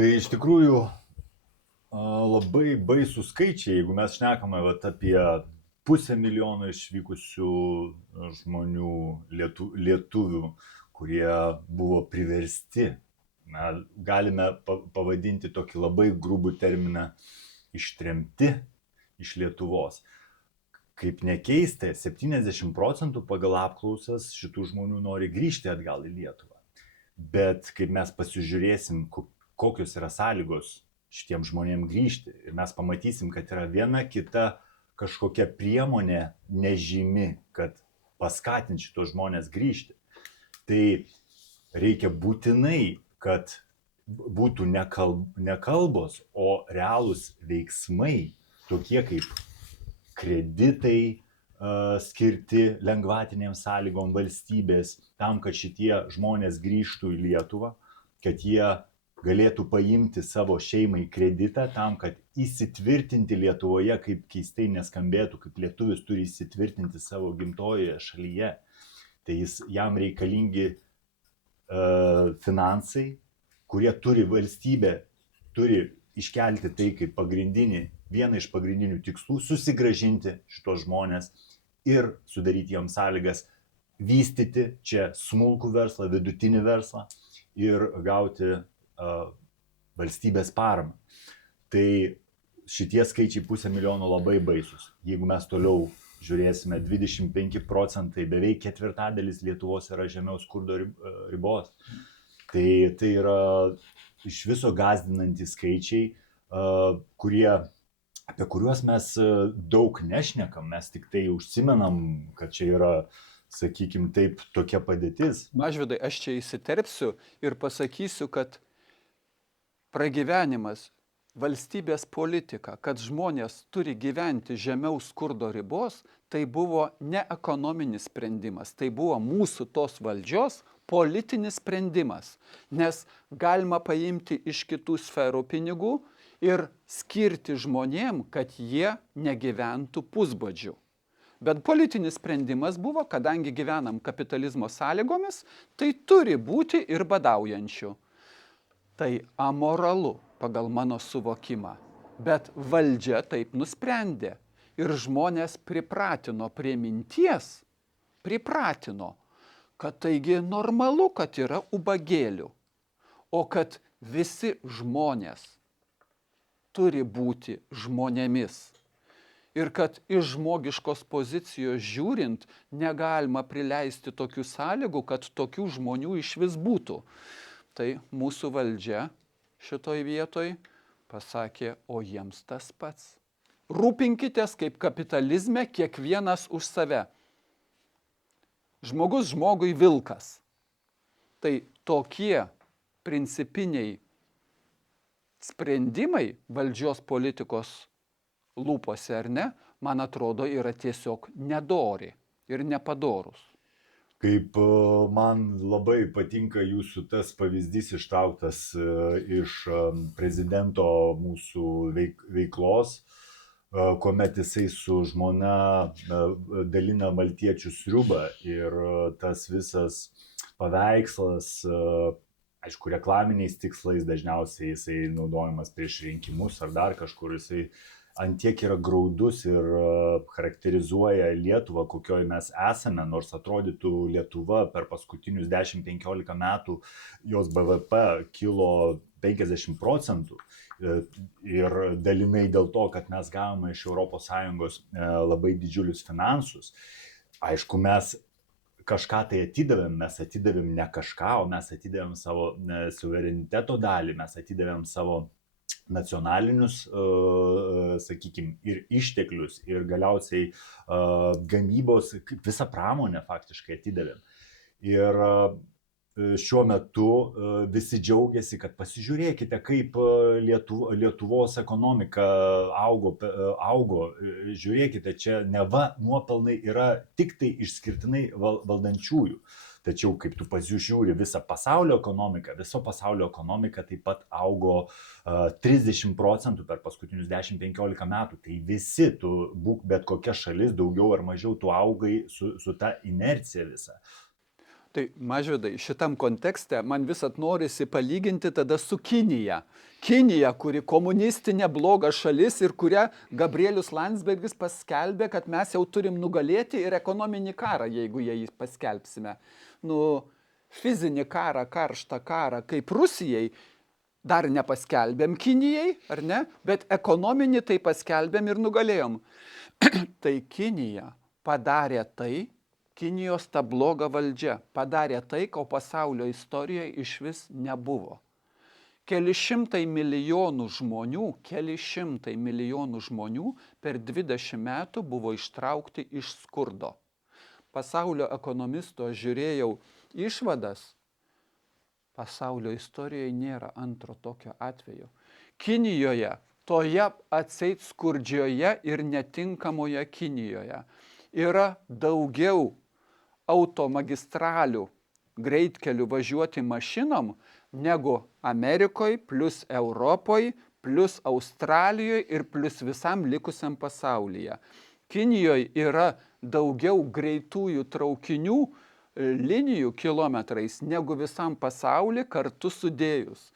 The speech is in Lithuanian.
Tai iš tikrųjų labai baisų skaičiai, jeigu mes šnekame apie 500 000 išvykusių žmonių, lietuvių, kurie buvo priversti, galime pavadinti tokį labai grubų terminą, ištremti iš Lietuvos. Kaip nekeista, 70% pagal apklausas šitų žmonių nori grįžti atgal į Lietuvą. Bet kaip mes pasižiūrėsim, kokios yra sąlygos šitiem žmonėm grįžti, ir mes pamatysim, kad yra viena kita kažkokia priemonė nežymi, kad paskatinti šitos žmonės grįžti. Tai reikia būtinai, kad būtų ne kalbos, o realūs veiksmai, tokie kaip kreditai skirti lengvatinėm sąlygom valstybės, tam, kad šitie žmonės grįžtų į Lietuvą, kad jie galėtų paimti savo šeimai kreditą tam, kad įsitvirtinti Lietuvoje, kaip keistai neskambėtų, kaip lietuvis turi įsitvirtinti savo gimtojoje šalyje. Tai jam reikalingi finansai, kurie valstybė turi iškelti tai kaip vieną iš pagrindinių tikslų, susigrąžinti šitos žmonės ir sudaryti jiems sąlygas vystyti čia smulkų verslą, vidutinį verslą ir gauti valstybės paramą. Tai šitie skaičiai 500 000 labai baisus. Jeigu mes toliau žiūrėsime, 25%, beveik ketvirtadalis Lietuvos yra žemiau skurdo ribos. Tai yra iš viso gąsdinantys skaičiai, apie kuriuos mes daug nešnekam, mes tik tai užsimenam, kad čia yra, sakykim taip, tokia padėtis. Mažvydai, aš čia įsiterpsiu ir pasakysiu, kad pragyvenimas, valstybės politika, kad žmonės turi gyventi žemiau skurdo ribos, tai buvo ne ekonominis sprendimas, tai buvo mūsų tos valdžios politinis sprendimas, nes galima paimti iš kitų sferų pinigų ir skirti žmonėm, kad jie negyventų pusbadžių. Bet politinis sprendimas buvo, kadangi gyvenam kapitalizmo sąlygomis, tai turi būti ir badaujančių. Tai amoralu pagal mano suvokimą, bet valdžia taip nusprendė ir žmonės pripratino prie minties, kad taigi normalu, kad yra ubagėlių, o kad visi žmonės turi būti žmonėmis ir kad iš žmogiškos pozicijos žiūrint negalima prileisti tokių sąlygų, kad tokių žmonių išvis būtų. Tai mūsų valdžia šitoj vietoj pasakė, o jiems tas pats. Rūpinkitės kaip kapitalizme kiekvienas už save. Žmogus žmogui vilkas. Tai tokie principiniai sprendimai valdžios politikos lūpose ar ne, man atrodo, yra tiesiog nedori ir nepadorus. Kaip man labai patinka jūsų tas pavyzdys ištrauktas iš prezidento mūsų veiklos, kuomet jisai su žmona dalina maltiečių sriubą ir tas visas paveikslas, aišku, reklaminiais tikslais dažniausiai jisai naudojamas prieš rinkimus ar dar kažkur, jisai antiek yra graudus ir charakterizuoja Lietuvą, kokioje mes esame, nors atrodytų Lietuva per paskutinius 10-15 metų jos BVP kilo 50% ir dalinai dėl to, kad mes gavome iš ES labai didžiulius finansus. Aišku, mes kažką tai atidavėm, mes atidavėm ne kažką, o mes atidavėm savo suvereniteto dalį, mes atidavėm savo nacionalinius, sakykime, ir išteklius, ir galiausiai gamybos, visą pramonę faktiškai atidavėm. Ir šiuo metu visi džiaugiasi, kad pasižiūrėkite, kaip Lietuvos ekonomika augo. Žiūrėkite, čia neva nuopelnai yra tik tai išskirtinai valdančiųjų. Tačiau, kaip tu pasižiūri visą pasaulio ekonomiką, viso pasaulio ekonomika taip pat augo 30% per paskutinius 10-15 metų. Tai visi, tu būk bet kokia šalis, daugiau ar mažiau, tu augai su ta inercija visa. Tai Mažvydai, šitam kontekste man visat norisi palyginti tada su Kinija. Kinija, kuri komunistinė bloga šalis ir kurią Gabrielius Landsbergis paskelbė, kad mes jau turim nugalėti ir ekonominį karą, jeigu jį paskelbsime. Fizinį karą, karštą karą, kaip Rusijai, dar nepaskelbėm Kinijai, ar ne? Bet ekonominį tai paskelbėm ir nugalėjom. Tai Kinija padarė tai, Kinijos ta bloga valdžia padarė tai, ko pasaulio istorijoje iš vis nebuvo. Keli šimtai milijonų žmonių per 20 metų buvo ištraukti iš skurdo. Pasaulio ekonomisto žiūrėjau išvadas, pasaulio istorijoje nėra antro tokio atvejo. Kinijoje, toje atseit skurdžioje ir netinkamoje Kinijoje yra daugiau automagistralių greitkelių važiuoti mašinom negu Amerikoje, plus Europoje, plus Australijoje ir plus visam likusiam pasaulyje. Kinijoje yra daugiau greitųjų traukinių linijų kilometrais negu visam pasaulyje kartu sudėjus.